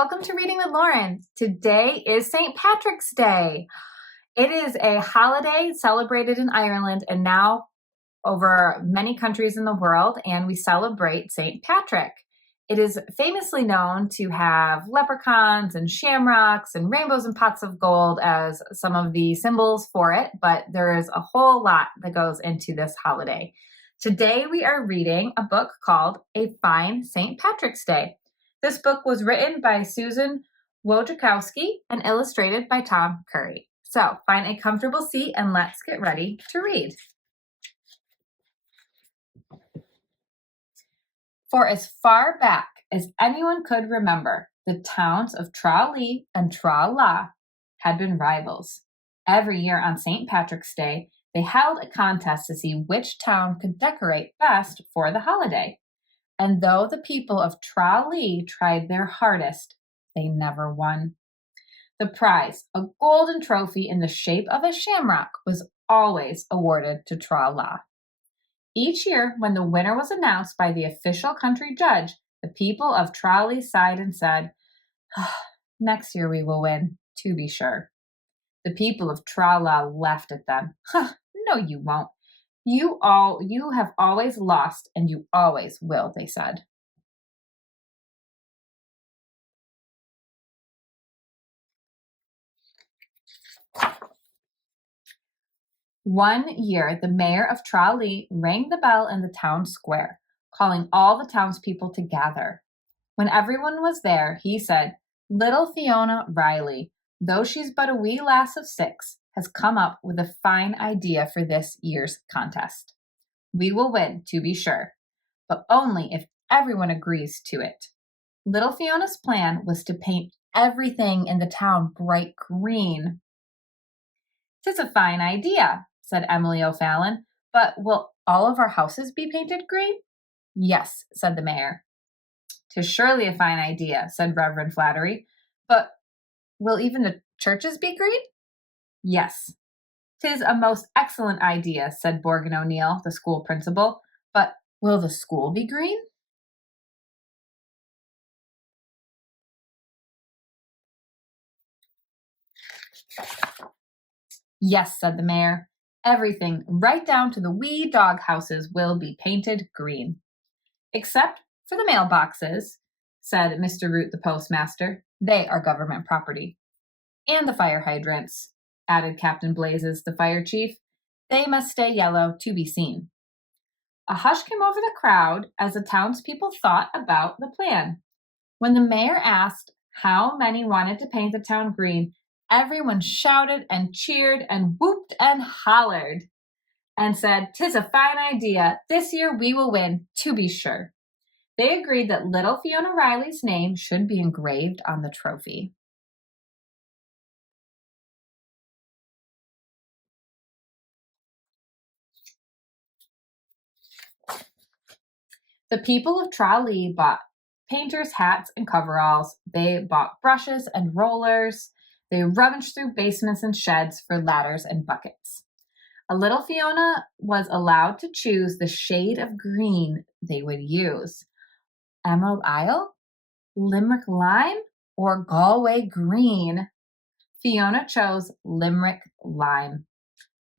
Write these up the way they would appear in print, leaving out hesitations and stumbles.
Welcome to Reading with Lauren. Today is St. Patrick's Day. It is a holiday celebrated in Ireland and now over many countries in the world, and we celebrate St. Patrick. It is famously known to have leprechauns and shamrocks and rainbows and pots of gold as some of the symbols for it, but there is a whole lot that goes into this holiday. Today we are reading a book called A Fine St. Patrick's Day. This book was written by Susan Wojciechowski and illustrated by Tom Curry. So find a comfortable seat and let's get ready to read. For as far back as anyone could remember, the towns of Tralee and Trala had been rivals. Every year on St. Patrick's Day, they held a contest to see which town could decorate best for the holiday. And though the people of Tralee tried their hardest, they never won. The prize, a golden trophy in the shape of a shamrock, was always awarded to Trala. Each year, when the winner was announced by the official country judge, the people of Tralee sighed and said, "Next year we will win, to be sure." The people of Trala laughed at them. "No, you won't. You have always lost, and you always will," they said. One year, the mayor of Tralee rang the bell in the town square, calling all the townspeople to gather. When everyone was there, he said, "Little Fiona Riley, though she's but a wee lass of 6, has come up with a fine idea for this year's contest. We will win, to be sure, but only if everyone agrees to it." Little Fiona's plan was to paint everything in the town bright green. "'Tis a fine idea," said Emily O'Fallon, "but will all of our houses be painted green?" "Yes," said the mayor. "'Tis surely a fine idea," said Reverend Flattery, "but will even the churches be green?" "Yes." "'Tis a most excellent idea," said Borgan O'Neill, the school principal, "but will the school be green?" "Yes," said the mayor. "Everything, right down to the wee dog houses, will be painted green." "Except for the mailboxes," said Mr. Root, the postmaster. "They are government property." "And the fire hydrants," added Captain Blazes, the fire chief. "They must stay yellow to be seen." A hush came over the crowd as the townspeople thought about the plan. When the mayor asked how many wanted to paint the town green, everyone shouted and cheered and whooped and hollered and said, "'Tis a fine idea. This year we will win, to be sure." They agreed that little Fiona Riley's name should be engraved on the trophy. The people of Tralee bought painters' hats and coveralls. They bought brushes and rollers. They rummaged through basements and sheds for ladders and buckets. A little Fiona was allowed to choose the shade of green they would use: Emerald Isle, Limerick Lime, or Galway Green. Fiona chose Limerick Lime.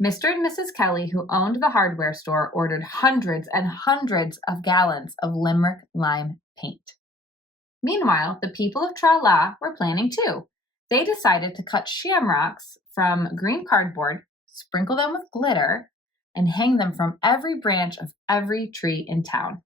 Mr. and Mrs. Kelly, who owned the hardware store, ordered hundreds and hundreds of gallons of Limerick Lime paint. Meanwhile, the people of Trala were planning too. They decided to cut shamrocks from green cardboard, sprinkle them with glitter, and hang them from every branch of every tree in town.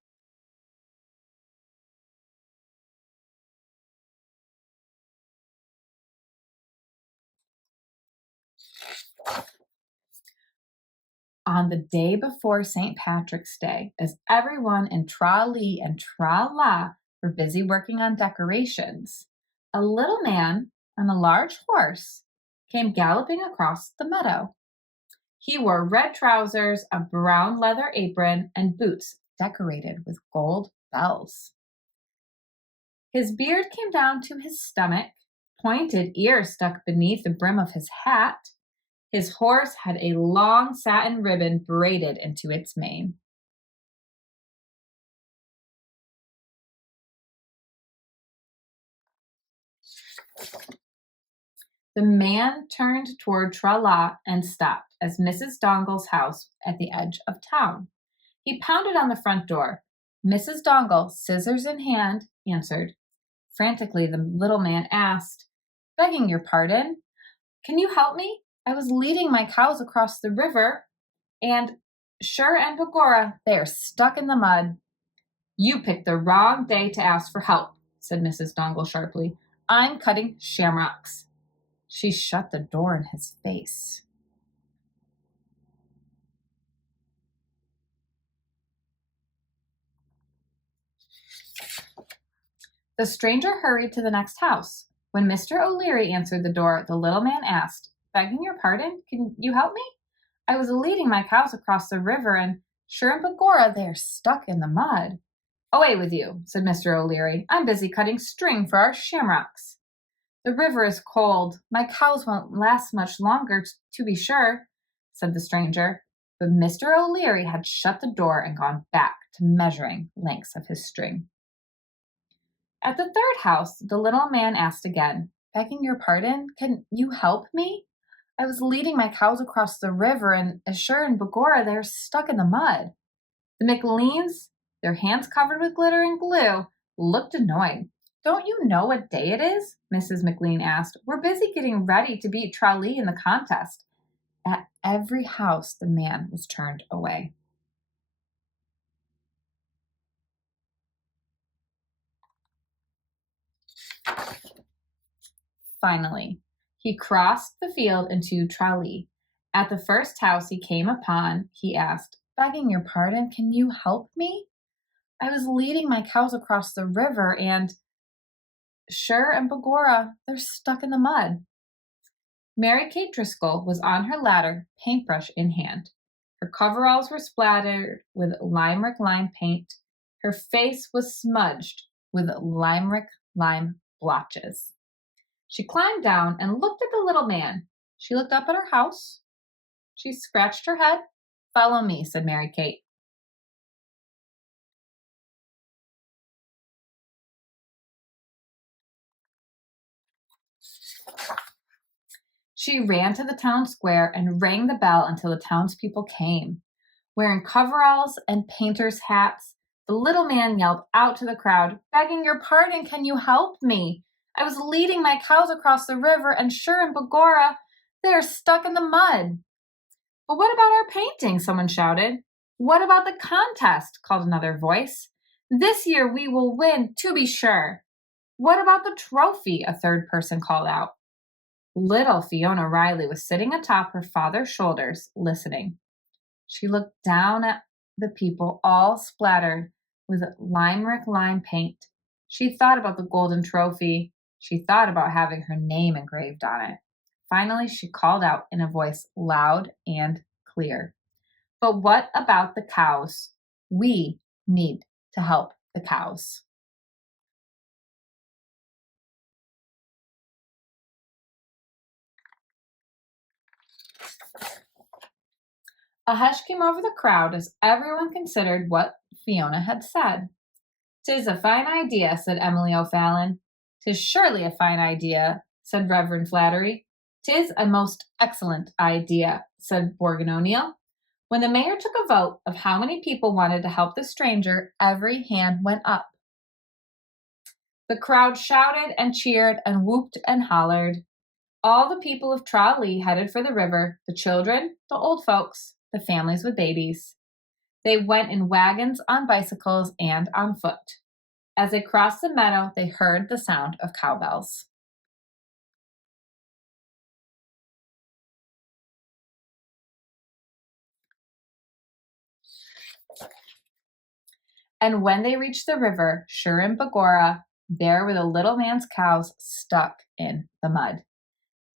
On the day before St. Patrick's Day, as everyone in Tralee and Trala were busy working on decorations, a little man on a large horse came galloping across the meadow. He wore red trousers, a brown leather apron, and boots decorated with gold bells. His beard came down to his stomach, pointed ears stuck beneath the brim of his hat. His horse had a long satin ribbon braided into its mane. The man turned toward Tra-La and stopped as Mrs. Dongle's house at the edge of town. He pounded on the front door. Mrs. Dongle, scissors in hand, answered. Frantically, the little man asked, "Begging your pardon, can you help me? I was leading my cows across the river, and Sure and Bagora, they are stuck in the mud." "You picked the wrong day to ask for help," said Mrs. Dongle sharply. "I'm cutting shamrocks." She shut the door in his face. The stranger hurried to the next house. When Mr. O'Leary answered the door, the little man asked, "Begging your pardon, can you help me? I was leading my cows across the river, and Sure and Bagora, they are stuck in the mud." "Away with you," said Mr. O'Leary. "I'm busy cutting string for our shamrocks." "The river is cold. My cows won't last much longer, to be sure," said the stranger. But Mr. O'Leary had shut the door and gone back to measuring lengths of his string. At the third house, the little man asked again, "Begging your pardon, can you help me? I was leading my cows across the river, and Sure and Bagora, they're stuck in the mud." The McLeans, their hands covered with glittering glue, looked annoyed. "Don't you know what day it is?" Mrs. McLean asked. "We're busy getting ready to beat Tralee in the contest." At every house, the man was turned away. Finally, he crossed the field into Tralee. At the first house he came upon, he asked, "Begging your pardon, can you help me? I was leading my cows across the river, and Sure and Bagora, they're stuck in the mud." Mary Kate Driscoll was on her ladder, paintbrush in hand. Her coveralls were splattered with limerick lime paint. Her face was smudged with limerick lime blotches. She climbed down and looked at the little man. She looked up at her house. She scratched her head. "Follow me," said Mary Kate. She ran to the town square and rang the bell until the townspeople came. Wearing coveralls and painters' hats, the little man yelled out to the crowd, "Begging your pardon, can you help me? I was leading my cows across the river, and Sure and Bagora, they are stuck in the mud." "But what about our painting?" someone shouted. "What about the contest?" called another voice. "This year we will win, to be sure." "What about the trophy?" a third person called out. Little Fiona Riley was sitting atop her father's shoulders, listening. She looked down at the people, all splattered with limerick lime paint. She thought about the golden trophy. She thought about having her name engraved on it. Finally, she called out in a voice loud and clear, "But what about the cows? We need to help the cows." A hush came over the crowd as everyone considered what Fiona had said. "'Tis a fine idea," said Emily O'Fallon. "'Tis surely a fine idea," said Reverend Flattery. "'Tis a most excellent idea," said Morgan O'Neill. When the mayor took a vote of how many people wanted to help the stranger, every hand went up. The crowd shouted and cheered and whooped and hollered. All the people of Tralee headed for the river, the children, the old folks, the families with babies. They went in wagons, on bicycles, and on foot. As they crossed the meadow, they heard the sound of cowbells. And when they reached the river, Sure and Bagora, there were the little man's cows stuck in the mud.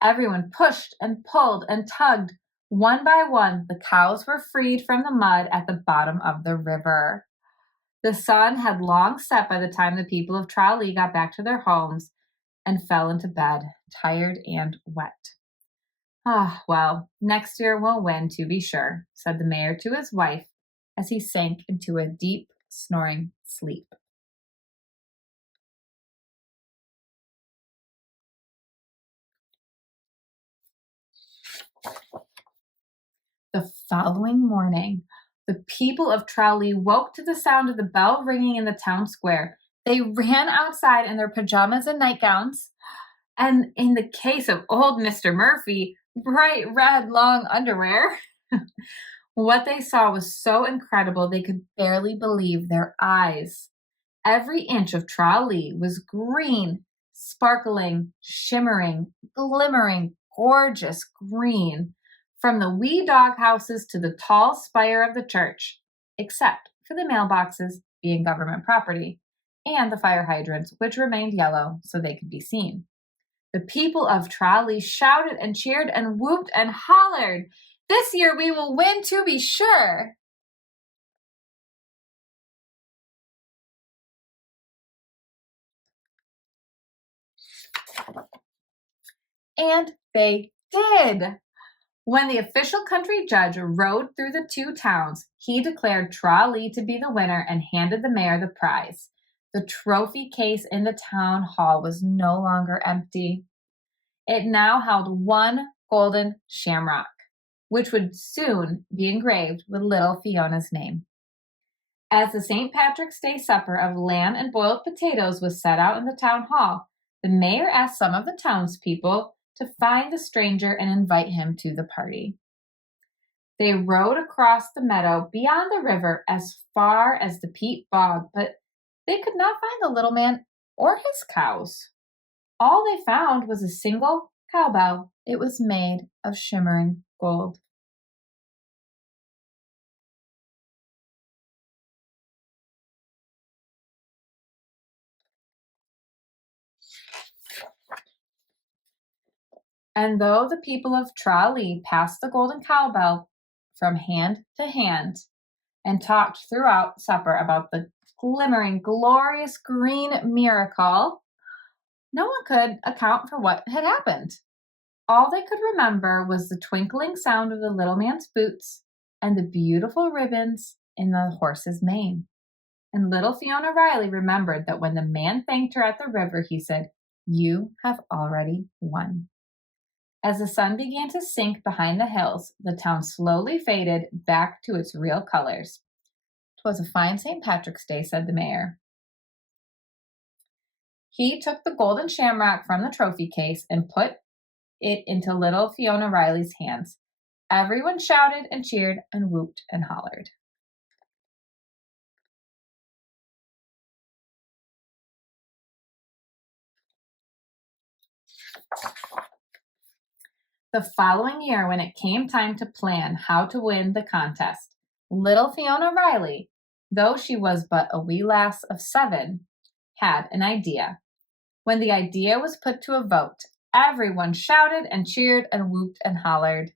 Everyone pushed and pulled and tugged. One by one, the cows were freed from the mud at the bottom of the river. The sun had long set by the time the people of Tralee got back to their homes and fell into bed, tired and wet. "Ah, well, next year we'll win, to be sure," said the mayor to his wife as he sank into a deep, snoring sleep. following morning, the people of Trowley woke to the sound of the bell ringing in the town square. They ran outside in their pajamas and nightgowns, and in the case of old Mr. Murphy, bright red long underwear. What they saw was so incredible they could barely believe their eyes. Every inch of Trowley was green, sparkling, shimmering, glimmering, gorgeous green, from the wee dog houses to the tall spire of the church, except for the mailboxes being government property, and the fire hydrants, which remained yellow so they could be seen. The people of Trowley shouted and cheered and whooped and hollered, "This year we will win, to be sure!" And they did! When the official country judge rode through the two towns, he declared Trowley to be the winner and handed the mayor the prize. The trophy case in the town hall was no longer empty. It now held one golden shamrock, which would soon be engraved with little Fiona's name. As the St. Patrick's Day supper of lamb and boiled potatoes was set out in the town hall, the mayor asked some of the townspeople to find the stranger and invite him to the party. They rode across the meadow beyond the river as far as the peat bog, but they could not find the little man or his cows. All they found was a single cowbell. It was made of shimmering gold. And though the people of Trowley passed the golden cowbell from hand to hand and talked throughout supper about the glimmering, glorious green miracle, no one could account for what had happened. All they could remember was the twinkling sound of the little man's boots and the beautiful ribbons in the horse's mane. And little Fiona Riley remembered that when the man thanked her at the river, he said, "You have already won." As the sun began to sink behind the hills, the town slowly faded back to its real colors. "'Twas a fine St. Patrick's Day," said the mayor. He took the golden shamrock from the trophy case and put it into little Fiona Riley's hands. Everyone shouted and cheered and whooped and hollered. The following year, when it came time to plan how to win the contest, little Fiona Riley, though she was but a wee lass of 7, had an idea. When the idea was put to a vote, everyone shouted and cheered and whooped and hollered.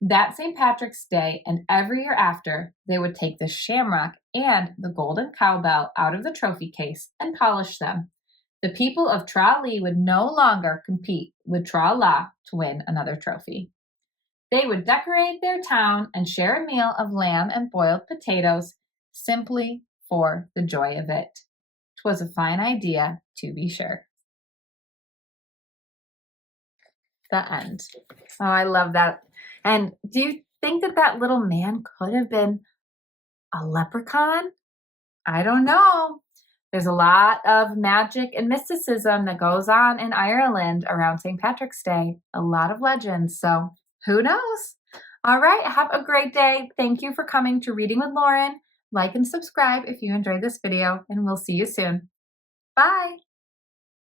That St. Patrick's Day and every year after, they would take the shamrock and the golden cowbell out of the trophy case and polish them. The people of Trowley would no longer compete with Tra-La to win another trophy. They would decorate their town and share a meal of lamb and boiled potatoes simply for the joy of it. 'Twas a fine idea, to be sure. The end. Oh, I love that. And do you think that that little man could have been a leprechaun? I don't know. There's a lot of magic and mysticism that goes on in Ireland around St. Patrick's Day. A lot of legends, so who knows? All right, have a great day. Thank you for coming to Reading with Lauren. Like and subscribe if you enjoyed this video, and we'll see you soon. Bye.